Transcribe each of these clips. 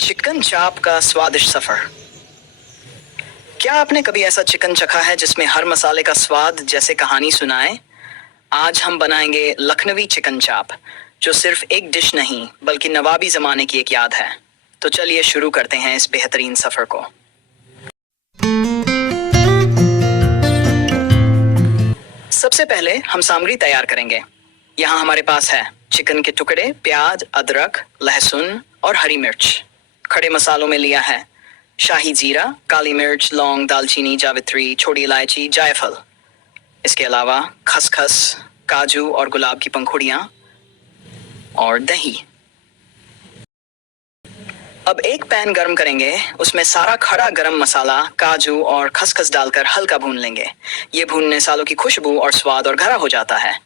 Chicken चाप का स्वादिष्ट सफर। क्या आपने कभी ऐसा चिकन चखा है जिसमें हर मसाले का स्वाद जैसे कहानी सुनाए? आज हम बनाएंगे लखनवी चिकन चाप, जो सिर्फ एक डिश नहीं बल्कि नवाबी जमाने की एक याद है। तो चलिए शुरू करते हैं इस बेहतरीन सफर को। सबसे पहले हम सामग्री तैयार करेंगे। यहाँ हमारे पास है चिकन के टुकड़े, प्याज, अदरक, लहसुन और हरी मिर्च। खड़े मसालों में लिया है शाही जीरा, काली मिर्च, लौंग, दालचीनी, जावित्री, छोटी इलायची, जायफल। इसके अलावा खसखस, काजू और गुलाब की पंखुड़ियाँ और दही। अब एक पैन गर्म करेंगे, उसमें सारा खड़ा गरम मसाला, काजू और खसखस डालकर हल्का भून लेंगे। ये भूनने सालों की खुशबू और स्वाद और गहरा हो जाता है।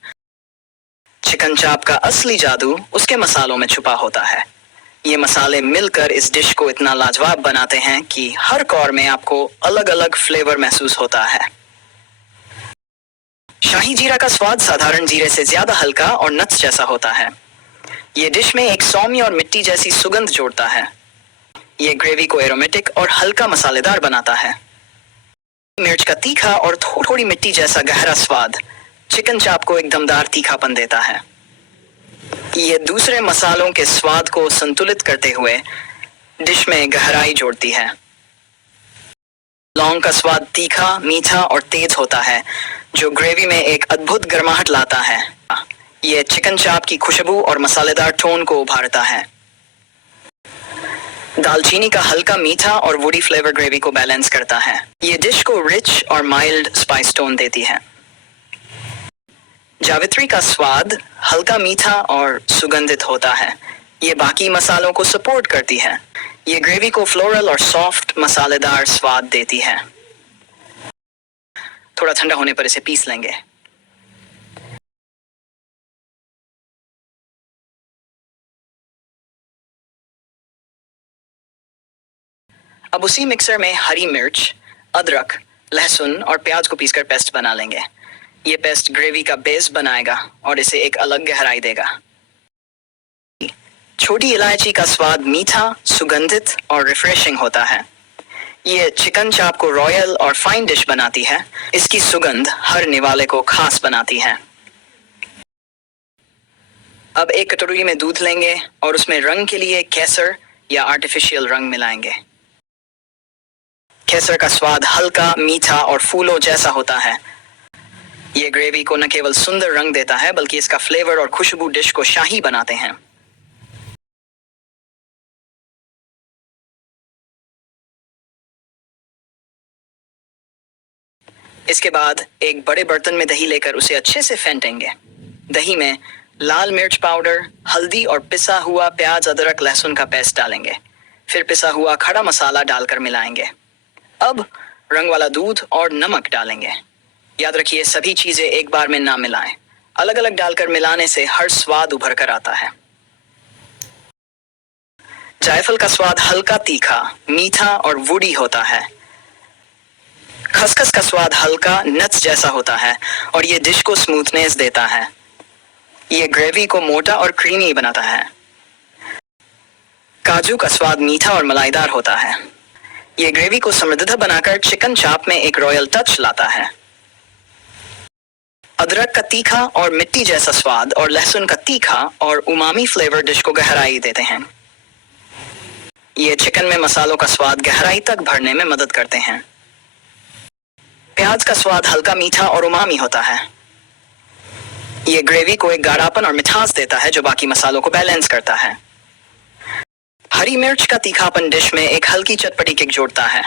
चिकन चाप का असली जादू उसके मसालों में छुपा होता है। ये मसाले मिलकर इस डिश को इतना लाजवाब बनाते हैं कि हर कौर में आपको अलग अलग फ्लेवर महसूस होता है। शाही जीरा का स्वाद साधारण जीरे से ज्यादा हल्का और नट्स जैसा होता है। ये डिश में एक सौम्य और मिट्टी जैसी सुगंध जोड़ता है। ये ग्रेवी को एरोमेटिक और हल्का मसालेदार बनाता है। मिर्च का तीखा और थोड़ी मिट्टी जैसा गहरा स्वाद चिकन चाप को एक दमदार तीखापन देता है। ये दूसरे मसालों के स्वाद को संतुलित करते हुए डिश में गहराई जोड़ती है। लौंग का स्वाद तीखा, मीठा और तेज होता है, जो ग्रेवी में एक अद्भुत गर्माहट लाता है। ये चिकन चाप की खुशबू और मसालेदार टोन को उभारता है। दालचीनी का हल्का मीठा और वुडी फ्लेवर ग्रेवी को बैलेंस करता है। ये डिश को रिच और माइल्ड स्पाइस टोन देती है। जावित्री का स्वाद हल्का मीठा और सुगंधित होता है। ये बाकी मसालों को सपोर्ट करती है। ये ग्रेवी को फ्लोरल और सॉफ्ट मसालेदार स्वाद देती है। थोड़ा ठंडा होने पर इसे पीस लेंगे। अब उसी मिक्सर में हरी मिर्च, अदरक, लहसुन और प्याज को पीसकर पेस्ट बना लेंगे। ये पेस्ट ग्रेवी का बेस बनाएगा और इसे एक अलग गहराई देगा। छोटी इलायची का स्वाद मीठा, सुगंधित और रिफ्रेशिंग होता है। ये चिकन चाप को रॉयल और फाइन डिश बनाती है। इसकी सुगंध हर निवाले को खास बनाती है। अब एक कटोरी में दूध लेंगे और उसमें रंग के लिए केसर या आर्टिफिशियल रंग मिलाएंगे। केसर का स्वाद हल्का, मीठा और फूलों जैसा होता है। ये ग्रेवी को न केवल सुंदर रंग देता है बल्कि इसका फ्लेवर और खुशबू डिश को शाही बनाते हैं। इसके बाद एक बड़े बर्तन में दही लेकर उसे अच्छे से फेंटेंगे। दही में लाल मिर्च पाउडर, हल्दी और पिसा हुआ प्याज, अदरक, लहसुन का पेस्ट डालेंगे। फिर पिसा हुआ खड़ा मसाला डालकर मिलाएंगे। अब रंग वाला दूध और नमक डालेंगे। याद रखिए, सभी चीजें एक बार में ना मिलाएं। अलग अलग डालकर मिलाने से हर स्वाद उभर कर आता है। जायफल का स्वाद हल्का तीखा, मीठा और वुडी होता है। खसखस का स्वाद हल्का, नट्स जैसा होता है और ये डिश को स्मूथनेस देता है। ये ग्रेवी को मोटा और क्रीमी बनाता है। काजू का स्वाद मीठा और मलाईदार होता है। ये ग्रेवी को समृद्ध बनाकर चिकन चाप में एक रॉयल टच लाता है। अदरक का तीखा और मिट्टी जैसा स्वाद और लहसुन का तीखा और उमामी फ्लेवर डिश को गहराई देते हैं। ये चिकन में मसालों का स्वाद गहराई तक भरने में मदद करते हैं। प्याज का स्वाद हल्का मीठा और उमामी होता है। ये ग्रेवी को एक गाढ़ापन और मिठास देता है जो बाकी मसालों को बैलेंस करता है। हरी मिर्च का तीखापन डिश में एक हल्की चटपटी किक जोड़ता है।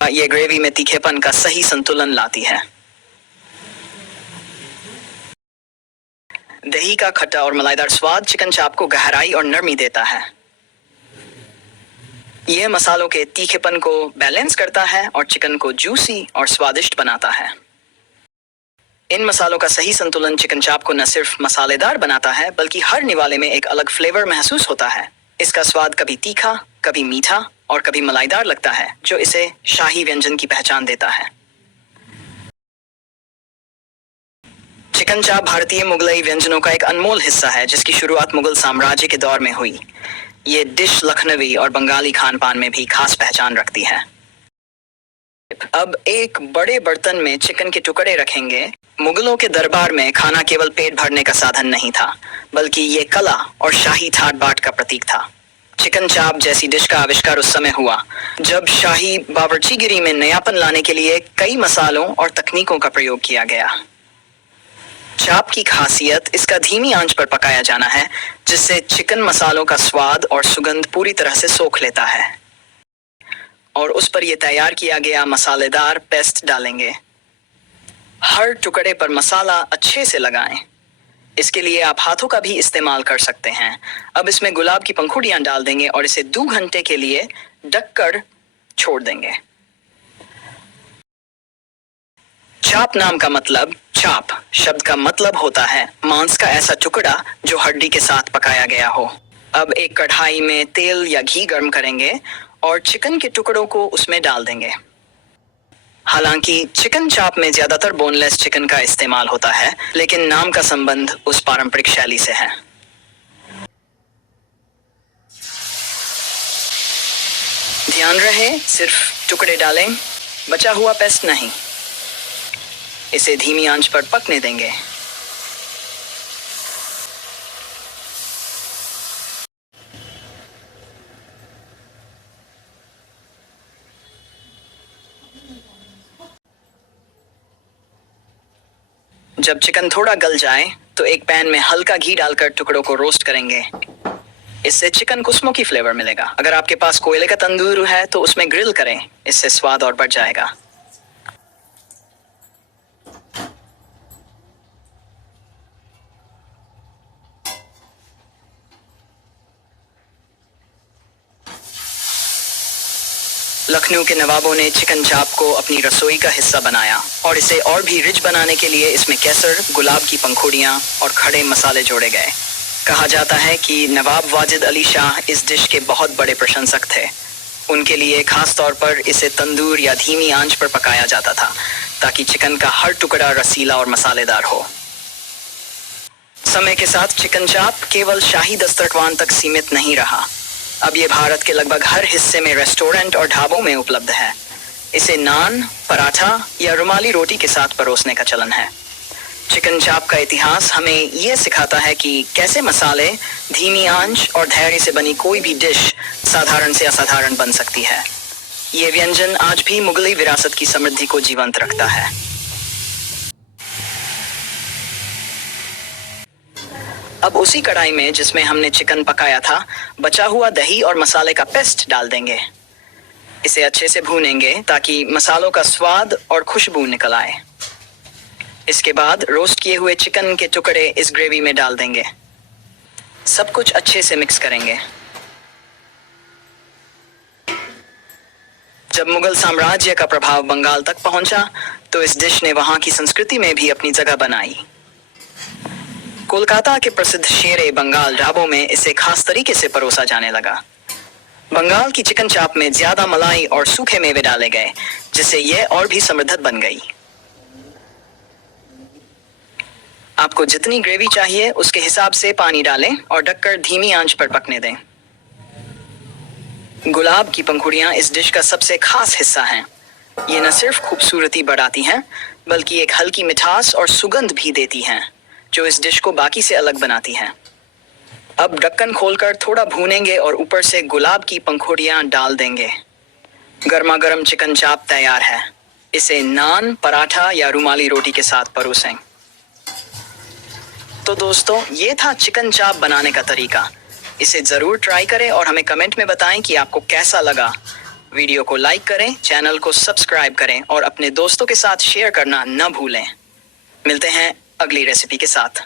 ये ग्रेवी में तीखेपन का सही संतुलन लाती है। दही का खट्टा और मलाईदार स्वाद चिकन चाप को गहराई और नरमी देता है। यह मसालों के तीखेपन को बैलेंस करता है और चिकन को जूसी और स्वादिष्ट बनाता है। इन मसालों का सही संतुलन चिकन चाप को न सिर्फ मसालेदार बनाता है बल्कि हर निवाले में एक अलग फ्लेवर महसूस होता है। इसका स्वाद कभी तीखा, कभी मीठा और कभी मलाईदार लगता है, जो इसे शाही व्यंजन की पहचान देता है। चिकन चाप भारतीय मुगलई व्यंजनों का एक अनमोल हिस्सा है, जिसकी शुरुआत मुगल साम्राज्य के दौर में हुई। ये डिश लखनवी और बंगाली खान पान में भी खास पहचान रखती है। अब एक बड़े बर्तन में चिकन के टुकड़े रखेंगे। मुगलों के दरबार में खाना केवल पेट भरने का साधन नहीं था, बल्कि ये कला और शाही ठाट बाट का प्रतीक था। चिकन चाप जैसी डिश का आविष्कार उस समय हुआ जब शाही बावर्चीगिरी में नयापन लाने के लिए कई मसालों और तकनीकों का प्रयोग किया गया। चाप की खासियत इसका धीमी आंच पर पकाया जाना है, जिससे चिकन मसालों का स्वाद और सुगंध पूरी तरह से सोख लेता है और उस पर यह तैयार किया गया मसालेदार पेस्ट डालेंगे। हर टुकड़े पर मसाला अच्छे से लगाएं। इसके लिए आप हाथों का भी इस्तेमाल कर सकते हैं। अब इसमें गुलाब की पंखुड़ियां डाल देंगे और इसे 2 घंटे के लिए ढककर छोड़ देंगे। चाप नाम का मतलब चाप शब्द का मतलब होता है मांस का ऐसा टुकड़ा जो हड्डी के साथ पकाया गया हो। अब एक कढ़ाई में तेल या घी गर्म करेंगे और चिकन के टुकड़ों को उसमें डाल देंगे। हालांकि चिकन चाप में ज्यादातर बोनलेस चिकन का इस्तेमाल होता है, लेकिन नाम का संबंध उस पारंपरिक शैली से है। ध्यान रहे, सिर्फ टुकड़े डालें, बचा हुआ पेस्ट नहीं। इसे धीमी आंच पर पकने देंगे। जब चिकन थोड़ा गल जाए तो एक पैन में हल्का घी डालकर टुकड़ों को रोस्ट करेंगे। इससे चिकन को स्मोकी फ्लेवर मिलेगा। अगर आपके पास कोयले का तंदूर है तो उसमें ग्रिल करें, इससे स्वाद और बढ़ जाएगा। लखनऊ के नवाबों ने चिकन चाप को अपनी रसोई का हिस्सा बनाया और इसे और भी रिच बनाने के लिए इसमें केसर, गुलाब की पंखुड़ियां और खड़े मसाले जोड़े गए। कहा जाता है कि नवाब वाजिद अली शाह इस डिश के बहुत बड़े प्रशंसक थे। उनके लिए खास तौर पर इसे तंदूर या धीमी आंच पर पकाया जाता था ताकि चिकन का हर टुकड़ा रसीला और मसालेदार हो। समय के साथ चिकन चाप केवल शाही दस्तरखान तक सीमित नहीं रहा। अब ये भारत के लगभग हर हिस्से में रेस्टोरेंट और ढाबों में उपलब्ध है। इसे नान, पराठा या रुमाली रोटी के साथ परोसने का चलन है। चिकन चाप का इतिहास हमें यह सिखाता है कि कैसे मसाले, धीमी आंच और धैर्य से बनी कोई भी डिश साधारण से असाधारण बन सकती है। ये व्यंजन आज भी मुगली विरासत की समृद्धि को जीवंत रखता है। अब उसी कढ़ाई में जिसमें हमने चिकन पकाया था, बचा हुआ दही और मसाले का पेस्ट डाल देंगे। इसे अच्छे से भूनेंगे ताकि मसालों का स्वाद और खुशबू निकल आए। इसके बाद रोस्ट किए हुए चिकन के टुकड़े इस ग्रेवी में डाल देंगे। सब कुछ अच्छे से मिक्स करेंगे। जब मुगल साम्राज्य का प्रभाव बंगाल तक पहुंचा, तो इस डिश ने वहां की संस्कृति में भी अपनी जगह बनाई। कोलकाता के प्रसिद्ध शेरे बंगाल ढाबों में इसे खास तरीके से परोसा जाने लगा। बंगाल की चिकन चाप में ज्यादा मलाई और सूखे मेवे डाले गए, जिससे यह और भी समृद्ध बन गई। आपको जितनी ग्रेवी चाहिए उसके हिसाब से पानी डालें और ढककर धीमी आंच पर पकने दें। गुलाब की पंखुड़ियां इस डिश का सबसे खास हिस्सा हैं। ये न सिर्फ खूबसूरती बढ़ाती हैं, बल्कि एक हल्की मिठास और सुगंध भी देती हैं, जो इस डिश को बाकी से अलग बनाती हैं। अब ढक्कन खोलकर थोड़ा भूनेंगे और ऊपर से गुलाब की पंखुड़ियां डाल देंगे। गर्मा गर्म चिकन चाप तैयार है। इसे नान, पराठा या रुमाली रोटी के साथ परोसें। तो दोस्तों, ये था चिकन चाप बनाने का तरीका। इसे जरूर ट्राई करें और हमें कमेंट में बताएं कि आपको कैसा लगा। वीडियो को लाइक करें, चैनल को सब्सक्राइब करें और अपने दोस्तों के साथ शेयर करना न भूलें। मिलते हैं अगली रेसिपी के साथ।